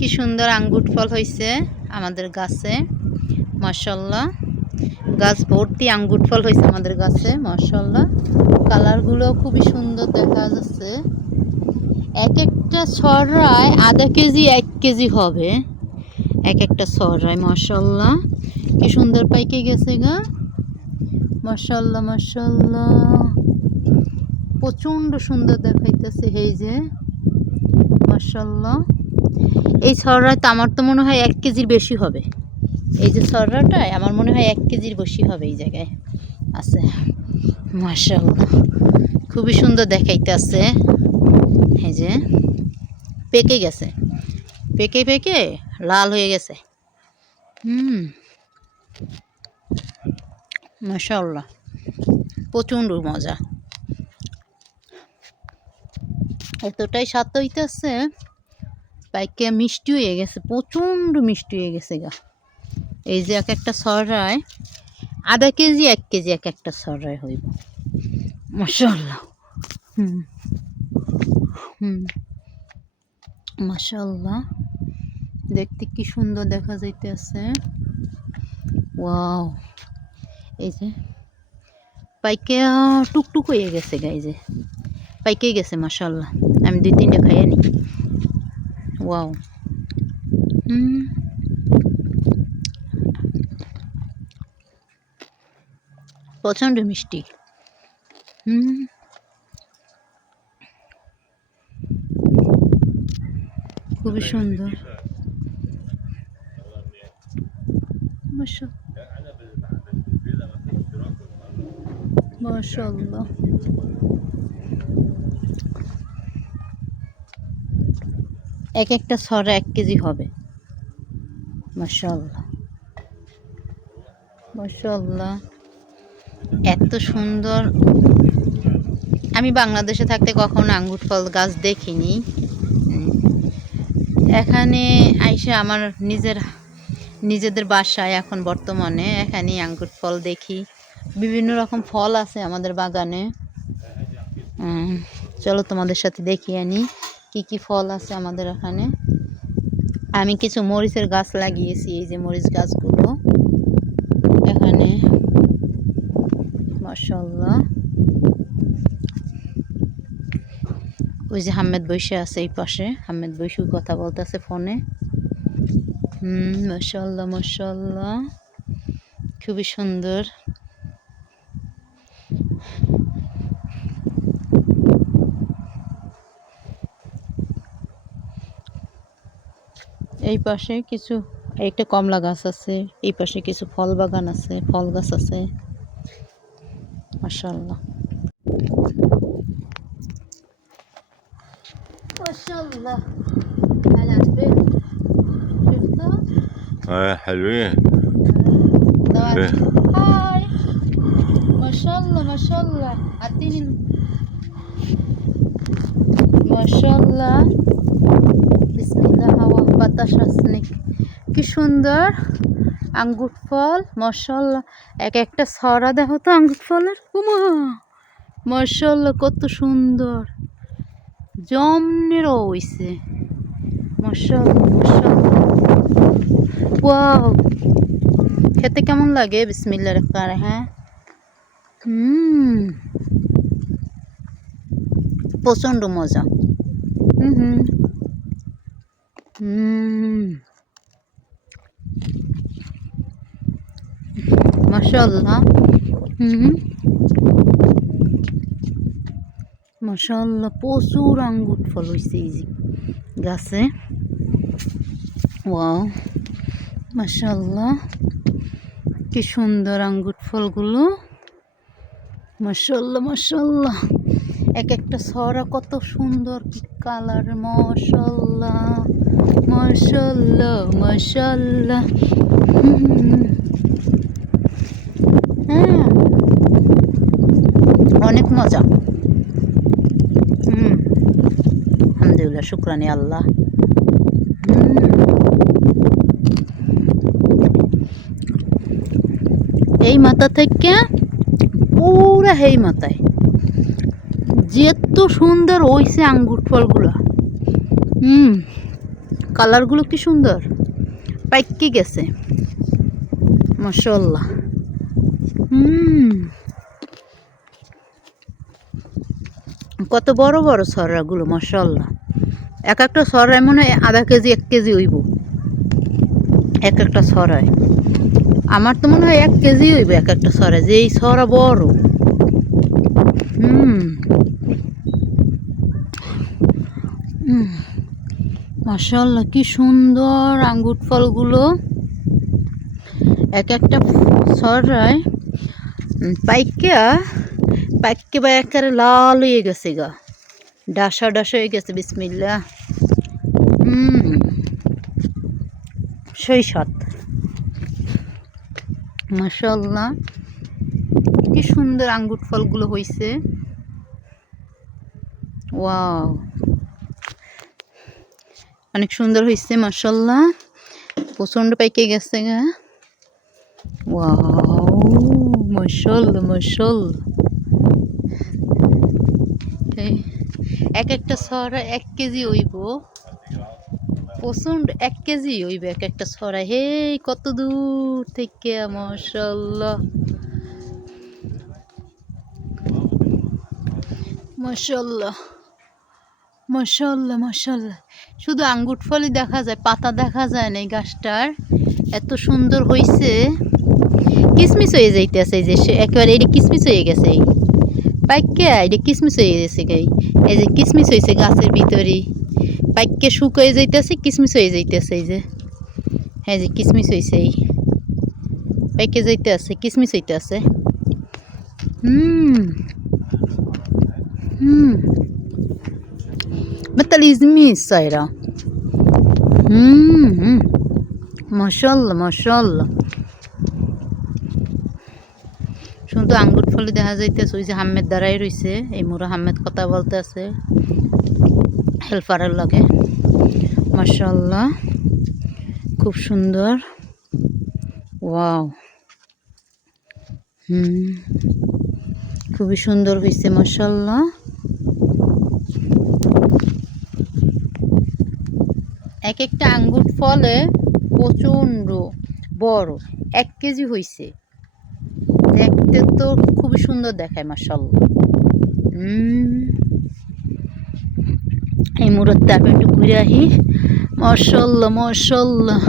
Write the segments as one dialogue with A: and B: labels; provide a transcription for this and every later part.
A: কি সুন্দর আঙ্গুর ফল হয়েছে আমাদের গাছে মাসাল্লাহ গাছ ভর্তি আঙ্গুর ফল হয়েছে আমাদের গাছে মাসাল্লাহ কালারগুলো খুবই সুন্দর দেখা যাচ্ছে। এক একটা ছড়ায় আধা কেজি, এক কেজি হবে। এক একটা ছড়ায় মাসাল্লাহ কি সুন্দর পাইকে গেছে গা। মাসাল্লাহ মাসাল্লাহ প্রচণ্ড সুন্দর দেখাইতেছে, এই যে। মাসাল্লাহ এই তো আমার তো মনে হয় এক কেজির বেশি হবে। এই যে ছড়াটায় আমার মনে হয় এক কেজির বেশি হবে এই জায়গায়। আছে। মাসাল্লাহ খুবই সুন্দর দেখাইতেছে। এই যে পেকে গেছে। পেকে পেকে লাল হয়ে গেছে। হুম। মাসাল্লাহ প্রচণ্ড মজা। এতটাই স্বাদ হইতেছে পাইকে মিষ্টি হয়ে গেছে, প্রচণ্ড মিষ্টি হয়ে গেছে গা। এই যে এক একটা সরায়, আধা কেজি, এক কেজি এক একটা সরায় হইব। মাসাল্লাহ হুম। মাসাল্লাহ দেখতে কি সুন্দর দেখা যাইতেছে। ওয়াও। এই যে পাইকে টুকটুক হয়ে গেছে গা, এই যে। পাইকে গেছে মাসাল্লাহ আমি দুই তিনটে খাইয়ে নি ওয়াও হুম প্রচণ্ড মিষ্টি হুম খুবই সুন্দর মাশা- মাশাআল্লাহ এক একটা ছড়া এক কেজি হবে। মাশাআল্লাহ। মাশাআল্লাহ। এত সুন্দর। আমি বাংলাদেশে থাকতে কখনো আঙ্গুর ফল গাছ দেখিনি। এখানে আইসে আমার নিজের, নিজেদের বাসায় এখন বর্তমানে এখানে আঙ্গুর ফল দেখি। বিভিন্ন রকম ফল আছে আমাদের বাগানে। চলো তোমাদের সাথে দেখিয়ে আনি। কি কি ফল আছে আমাদের এখানে আমি কিছু মরিচের গাছ লাগিয়েছি, এই যে মরিচ গাছগুলো। এখানে মাশাল্লাহ ওই যে হামেদ বসে আছে এই পাশে। হামেদ বৈশু কথা বলতেছে ফোনে। হুম মাশাল্লাহ মাশাল্লাহ খুবই সুন্দর। এই পাশে কিছু একটা কমলা গাছ আছে এই পাশে কিছু ফল বাগান আছে ফল গাছ আছে মাশাল্লাহ মাশাল্লাহ هلا عجبك شفتوا
B: اه حلوين
A: دواعي. هاي ما شاء الله ما شاء الله عديني কি সুন্দর আঙ্গুর ফল মশাল্লা এক একটা ছড়া দেখো তো আঙ্গুর ফলের। কুমা মশাল্লা কত সুন্দর। জমনের হইছে। খেতে কেমন লাগে? বিসমিল্লা রেখার হ্যাঁ? হুম। প্রচণ্ড মজা। হুম মাশাল্লাহ হুম মাশাল্লাহ প্রচুর আঙ্গুর ফল হয়েছে এই গাছে ওয়াও মাশাল্লাহ কি সুন্দর আঙ্গুর ফলগুলো মাশাল্লাহ মাশাল্লাহ এক একটা ছড়া কত সুন্দর, কি কালার মাশাল্লাহ মাশাল্লাহ হুম। হ্যাঁ অনেক মজা। হুম। আলহামদুলিল্লাহ শুক্রানি আল্লাহ। এই মাথা থেকে পুরা হেই মাথায়। যেত সুন্দর হইছে আঙ্গুর ফলগুলো। হুম, কালারগুলো কি সুন্দর? পাইকি গেছে। মশাল্লাহ হুম। কত বড় বড় সররাগুলো মশাল্লাহ এক একটা সরাই মনে হয় আধা কেজি, এক কেজি হইব। এক একটা সরাই আমার তো মনে হয় এক কেজি হইব এক একটা সরাই যে এই সরা বড় হুম হুম মাশাল্লাহ কি সুন্দর আঙ্গুর ফলগুলো। এক একটা সরাই পাইকা, পাইকে বা একেবারে লাল হয়ে গেছে গা। ডাসা ডাসা হয়ে গেছে বিসমিল্লা হুম সাত মাশাল্লাহ কি সুন্দর আঙ্গুর ফলগুলো হয়েছে ওয়াও। অনেক সুন্দর হয়েছে মাশাল্লাহ প্রচণ্ড পাইকে গেছে গা। মাশাল্লাহ এই এক একটা ছড়া এক কেজি হইব। প্রচণ্ড এক কেজি হইবে এক একটা ছড়া। হে, কত দূর থেকে মাশাল্লাহ মাশাল্লাহ মাশাল্লাহ মাশাল্লাহ শুধু আঙ্গুর ফলই দেখা যায়, পাতা দেখা যায় না এই গাছটার। এত সুন্দর হইছে। কিসমিস হয়ে যাইতেছে এই যে, সে একেবারে এটা কিসমিস হয়ে গেছে এই। পাইকে এটা কিসমিস হয়ে গেছে গাই এই। যে, কিসমিস হয়েছে গাছের ভিতরে। পাইকে শুকিয়ে যাইতেছে, কিসমিস হয়ে যাইতেছে এই যে। হ্যাঁ যে, কিসমিস হয়েছে এই। পাইকে যাইতে আছে কিসমিস হইতে আছে হুম। হুম। металізмі сайра. মশাল্লা মশাল্লা শুধু আঙ্গুর ফলে দেখা যাইতেছে ওই যে হাম্মেদ দ্বারাই রয়েছে এই মোরা হাম্মেদ কথা বলতে আছে হেল্পারের লগে মার্শাল্লাহ খুব সুন্দর ওয়াও হুম খুবই সুন্দর হয়েছে মার্শাল্লাহ এক একটা আঙ্গুর ফলে প্রচণ্ড বড়। এক কেজি হয়েছে দেখতে তো খুবই সুন্দর দেখায় মাসাল্লাহ এই মুরত তারপর একটু ঘুরে আহি মশাল্লাহ মশাল্লাহ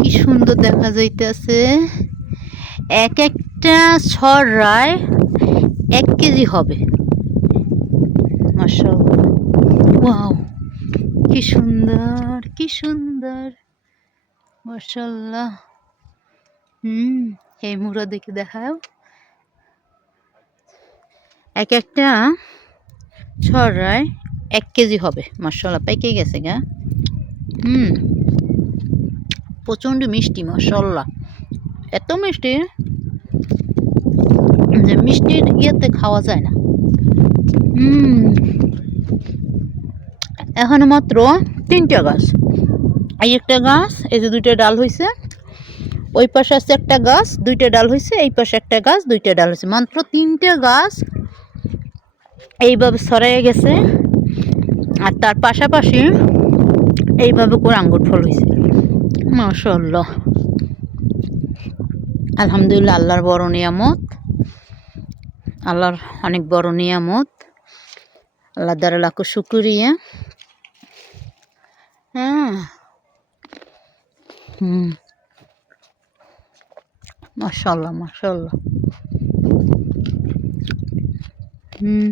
A: কি সুন্দর দেখা যাইতেছে। এক একটা ছড়ায় এক কেজি হবে। মাশাল্লাহ ওয়াও। কি সুন্দর কি সুন্দর। মাশাল্লাহ হুম, এই মুড়া দেখে দেখাও। এক একটা ছড়ায় এক কেজি হবে মশলা পেকে গেছে গা। হুম, প্রচণ্ড মিষ্টি মশলা এত মিষ্টি যে মিষ্টির ইয়েতে খাওয়া যায় না। হুম এখনও মাত্র তিনটা গাছ। এই একটা গাছ, এই যে দুইটা ডাল হয়েছে ওই পাশে আছে একটা গাছ, দুইটা ডাল হয়েছে এই পাশে একটা গাছ, দুইটা ডাল হয়েছে মাত্র তিনটে গাছ এইভাবে ছড়াইয়ে গেছে, আর তার পাশাপাশি এইভাবে করে আঙ্গুর ফল হয়েছে মাশাল্লাহ আলহামদুলিল্লাহ, আল্লাহর বড় নিয়ামত। আল্লাহর অনেক বড় নিয়ামত। আল্লাহ দ্বারা লাখো শুক্রিয়া। হ্যাঁ। হুম। হুম।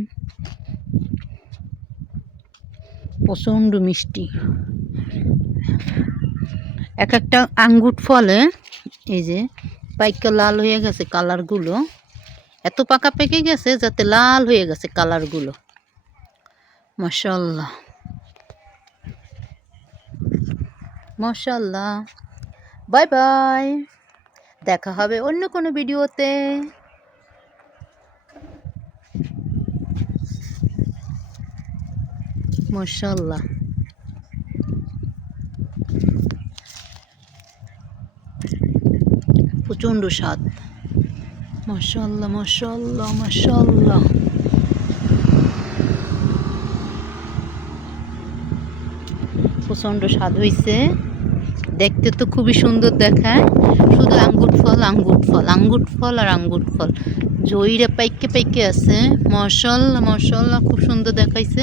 A: প্রচণ্ড মিষ্টি। এক একটা আঙ্গুর ফলে, এই যে পাইকা লাল হয়ে গেছে কালারগুলো, এত পাকা পেকে গেছে যাতে লাল হয়ে গেছে কালারগুলো। মাশাল্লাহ। মাশাল্লাহ বাই বাই। দেখা হবে অন্য কোনো ভিডিওতে। মাশাল্লাহ প্রচণ্ড স্বাদ। মাশাল্লাহ মাশাল্লাহ মাশাল্লাহ প্রচণ্ড স্বাদ হয়েছে দেখতে তো খুবই সুন্দর দেখায়। শুধু আঙ্গুর ফল আঙ্গুর ফল আঙ্গুর ফল আর আঙ্গুর ফল। জয়ীরা পাইকে পাইকে আছে। মশলা মশলা খুব সুন্দর দেখাইছে।